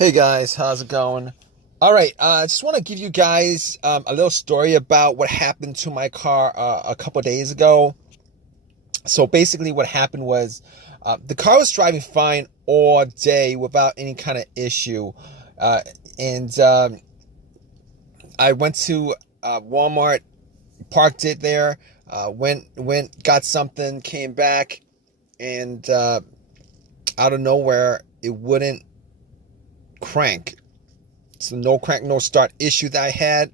Hey guys, how's it going? All right, I just want to give you guys a little story about what happened to my car a couple days ago. So basically, what happened was the car was driving fine all day without any kind of issue, uh, and I went to Walmart, parked it there, went, got something, came back, and out of nowhere, it wouldn't crank. So no crank, no start issue that I had.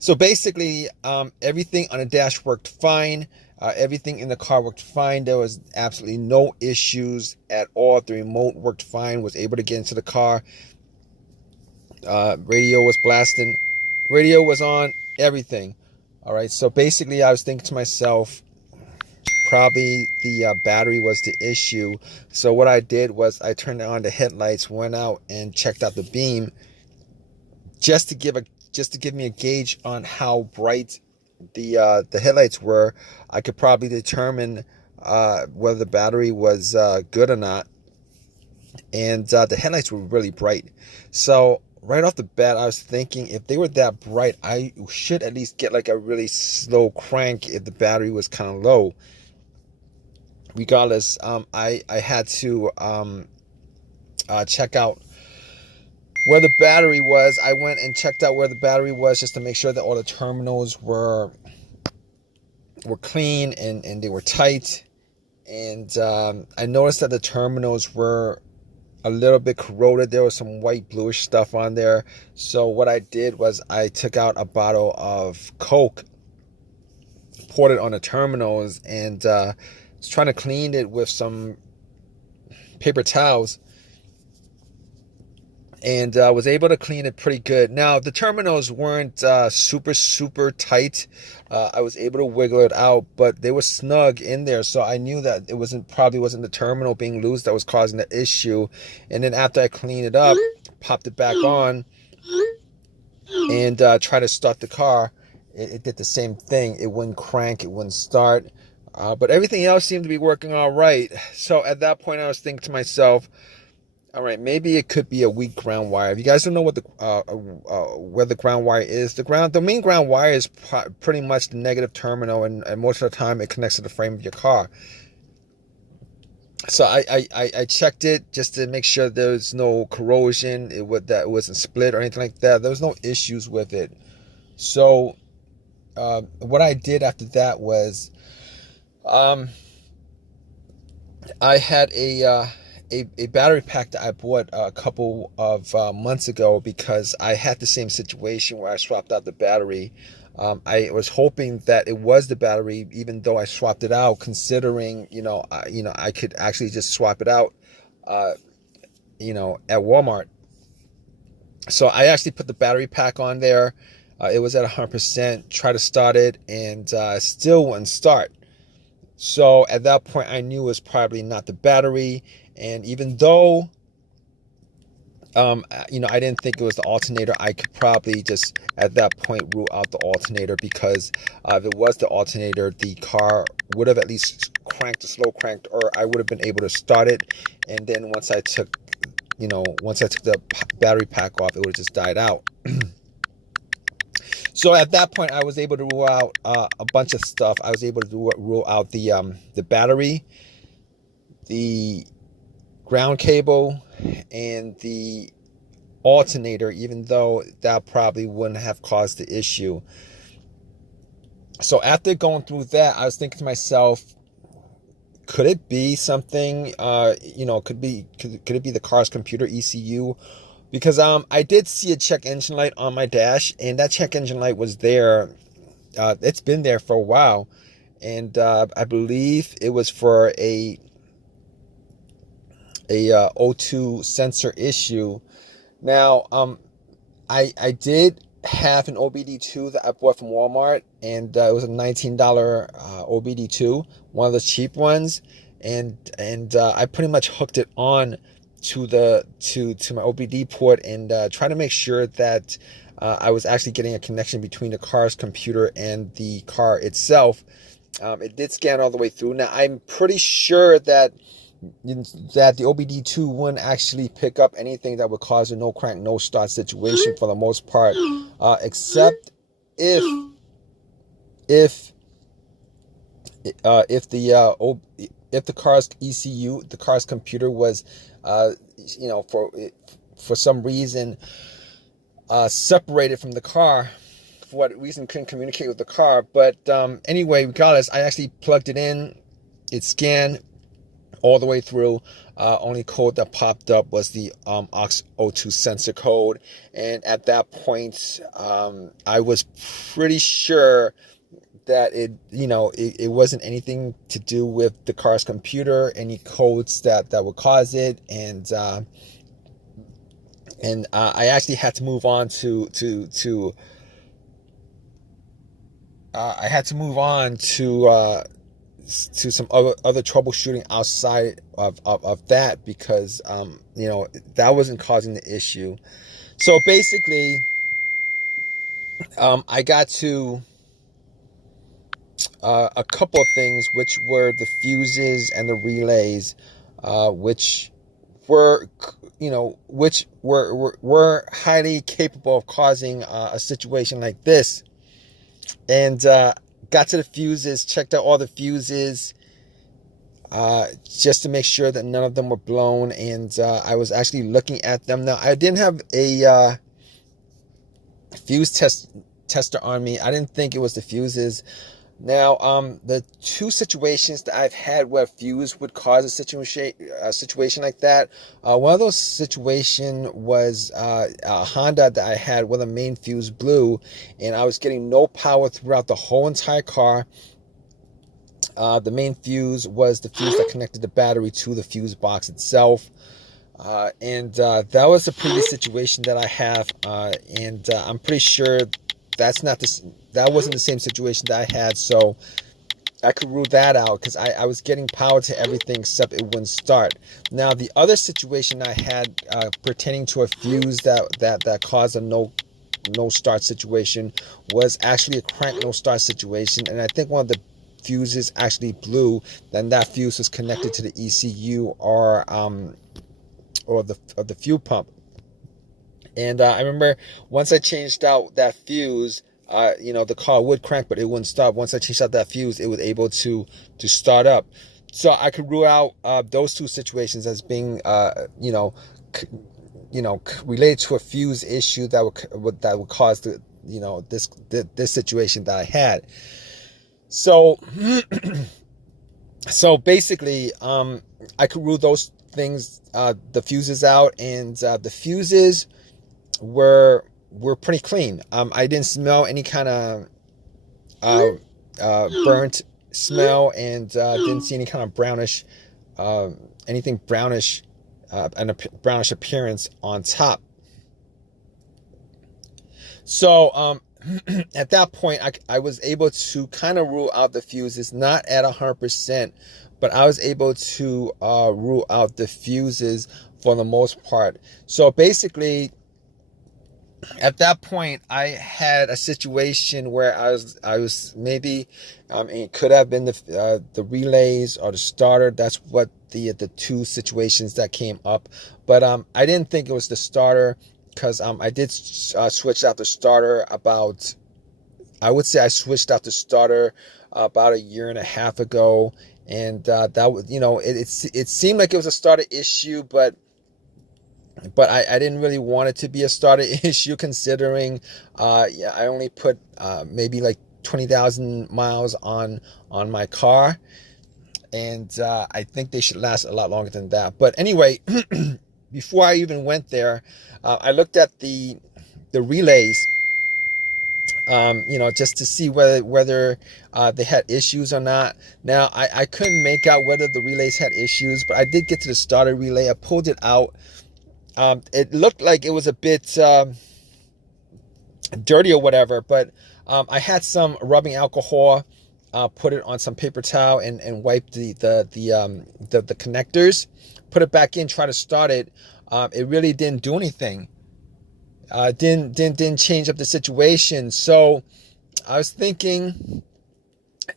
So basically, everything on the dash worked fine. Everything in the car worked fine. There was absolutely no issues at all. The remote worked fine. Was able to get into the car. Radio was blasting. Radio was on. Everything. All right. So basically, I was thinking to myself, probably the battery was the issue. So what I did was I turned on the headlights, went out and checked out the beam, just to give me a gauge on how bright the headlights were. I could probably determine whether the battery was good or not. And the headlights were really bright. So right off the bat, I was thinking if they were that bright, I should at least get like a really slow crank if the battery was kind of low. Regardless, I had to check out where the battery was. I went and checked out where the battery was just to make sure that all the terminals were clean and they were tight. And I noticed that the terminals were a little bit corroded. There was some white bluish stuff on there. So what I did was I took out a bottle of Coke, poured it on the terminals, and was trying to clean it with some paper towels, and was able to clean it pretty good. Now the terminals weren't super tight. I was able to wiggle it out, but they were snug in there, so I knew that it probably wasn't the terminal being loose that was causing the issue. And then after I cleaned it up, popped it back on, and tried to start the car, it did the same thing. It wouldn't crank, it wouldn't start. But everything else seemed to be working all right. So at that point, I was thinking to myself, all right, maybe it could be a weak ground wire. If you guys don't know what where the ground wire is, the main ground wire is pretty much the negative terminal, and most of the time it connects to the frame of your car. So I checked it just to make sure there's no corrosion, that it wasn't split or anything like that. There was no issues with it. So what I did after that was I had a battery pack that I bought a couple of months ago, because I had the same situation where I swapped out the battery. I was hoping that it was the battery, even though I swapped it out, considering I could actually just swap it out at Walmart. So I actually put the battery pack on there. It was at 100%. Tried to start it, and still wouldn't start. So at that point, I knew it was probably not the battery. And even though, I didn't think it was the alternator, I could probably just at that point rule out the alternator, because if it was the alternator, the car would have at least cranked, slow cranked, or I would have been able to start it. And then once I took the battery pack off, it would have just died out. So at that point, I was able to rule out a bunch of stuff. I was able to rule out the battery, the ground cable, and the alternator, even though that probably wouldn't have caused the issue. So after going through that, I was thinking to myself, could it be something? Could it be the car's computer ECU? Because I did see a check engine light on my dash, and that check engine light was there. It's been there for a while, and I believe it was for a O2 sensor issue. Now, I did have an OBD2 that I bought from Walmart, and it was a $19 OBD2, one of the cheap ones, and I pretty much hooked it on to my OBD port, and try to make sure that I was actually getting a connection between the car's computer and the car itself. It did scan all the way through. Now I'm pretty sure that that the OBD2 wouldn't actually pick up anything that would cause a no crank, no start situation for the most part, except if if if the car's ECU, the car's computer was, for some reason separated from the car. For what reason, couldn't communicate with the car. But anyway, regardless, I actually plugged it in. It scanned all the way through. Only code that popped up was the aux02 sensor code. And at that point, I was pretty sure that it wasn't anything to do with the car's computer, any codes that would cause it. And I actually had to move on to some other troubleshooting outside of that, because that wasn't causing the issue. So basically, I got to a couple of things, which were the fuses and the relays, which were highly capable of causing a situation like this. And got to the fuses, checked out all the fuses, just to make sure that none of them were blown. And I was actually looking at them. Now, I didn't have a fuse tester on me. I didn't think it was the fuses. Now, the two situations that I've had where fuse would cause a situation like that, one of those situations was a Honda that I had where the main fuse blew, and I was getting no power throughout the whole entire car. The main fuse was the fuse that connected the battery to the fuse box itself. And that was a previous situation that I have, and I'm pretty sure that wasn't the same situation that I had, so I could rule that out, because I was getting power to everything except it wouldn't start. Now, the other situation I had pertaining to a fuse that caused a no start situation was actually a crank no start situation, and I think one of the fuses actually blew. Then that fuse was connected to the ECU or the fuel pump. And I remember once I changed out that fuse, the car would crank, but it wouldn't stop. Once I changed out that fuse, it was able to start up. So I could rule out those two situations as being, related to a fuse issue that would cause this situation that I had. So, so basically, I could rule those things, the fuses out, and the fuses were pretty clean. I didn't smell any kind of burnt smell, and didn't see any kind of brownish, anything brownish, and a brownish appearance on top. So at that point, I was able to kind of rule out the fuses, not at 100%, but I was able to rule out the fuses for the most part. So basically, at that point, I had a situation where I was maybe, it could have been the relays or the starter. That's what the two situations that came up. But I didn't think it was the starter, because I did switch out the starter about, I would say I switched out the starter about 1.5 years ago, and that was, it seemed like it was a starter issue, but I didn't really want it to be a starter issue, considering I only put maybe like 20,000 miles on my car, and I think they should last a lot longer than that. But anyway, before I even went there, I looked at the relays, just to see whether they had issues or not. Now, I couldn't make out whether the relays had issues, but I did get to the starter relay. I pulled it out. It looked like it was a bit dirty or whatever, but I had some rubbing alcohol, put it on some paper towel, and wiped the connectors, put it back in, try to start it. It really didn't do anything. Didn't change up the situation. So I was thinking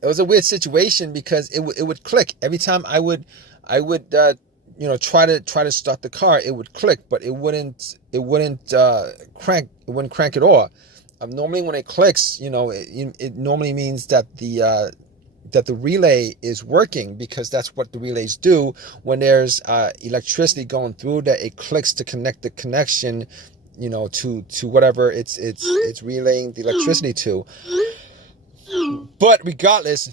it was a weird situation, because it would click every time I would I would try to start the car. It would click, but it wouldn't crank. It wouldn't crank at all. Normally when it clicks, it normally means that the relay is working, because that's what the relays do when there's electricity going through, that it clicks to connect the connection, to whatever it's relaying the electricity to. But regardless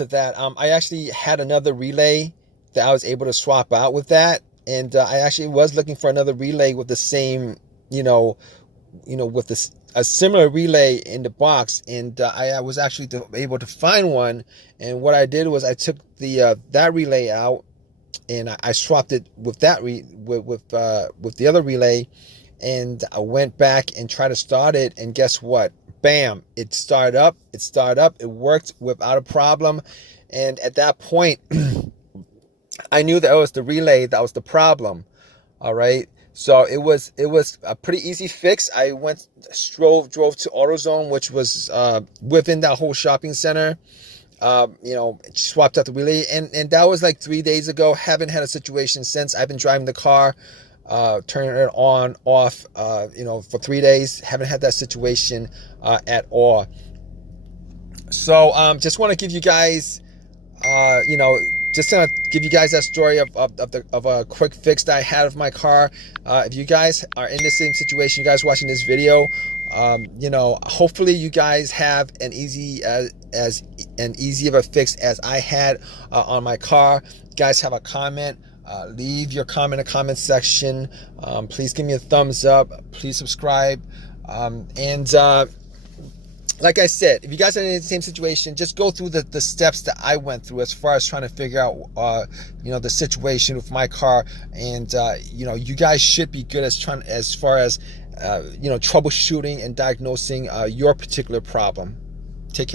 of that, I actually had another relay that I was able to swap out with that, and I actually was looking for another relay with the same, with a similar relay in the box, and I was actually able to find one. And what I did was I took that relay out, and I swapped it with that with the other relay, and I went back and tried to start it, and guess what? Bam! It started up. It worked without a problem, and at that point, I knew that it was the relay that was the problem. All right. So it was a pretty easy fix. I drove to AutoZone, which was within that whole shopping center. Swapped out the relay, and that was like 3 days ago. Haven't had a situation since. I've been driving the car, turning it on, off, for 3 days. Haven't had that situation at all. So just want to give you guys, just gonna give you guys that story of a quick fix that I had of my car. If you guys are in the same situation, you guys watching this video, hopefully you guys have as easy of a fix as I had on my car. You guys have a comment, leave your comment in the comment section. Please give me a thumbs up. Please subscribe. Like I said, if you guys are in the same situation, just go through the steps that I went through as far as trying to figure out, the situation with my car. And, you guys should be good as far as troubleshooting and diagnosing your particular problem. Take care, guys.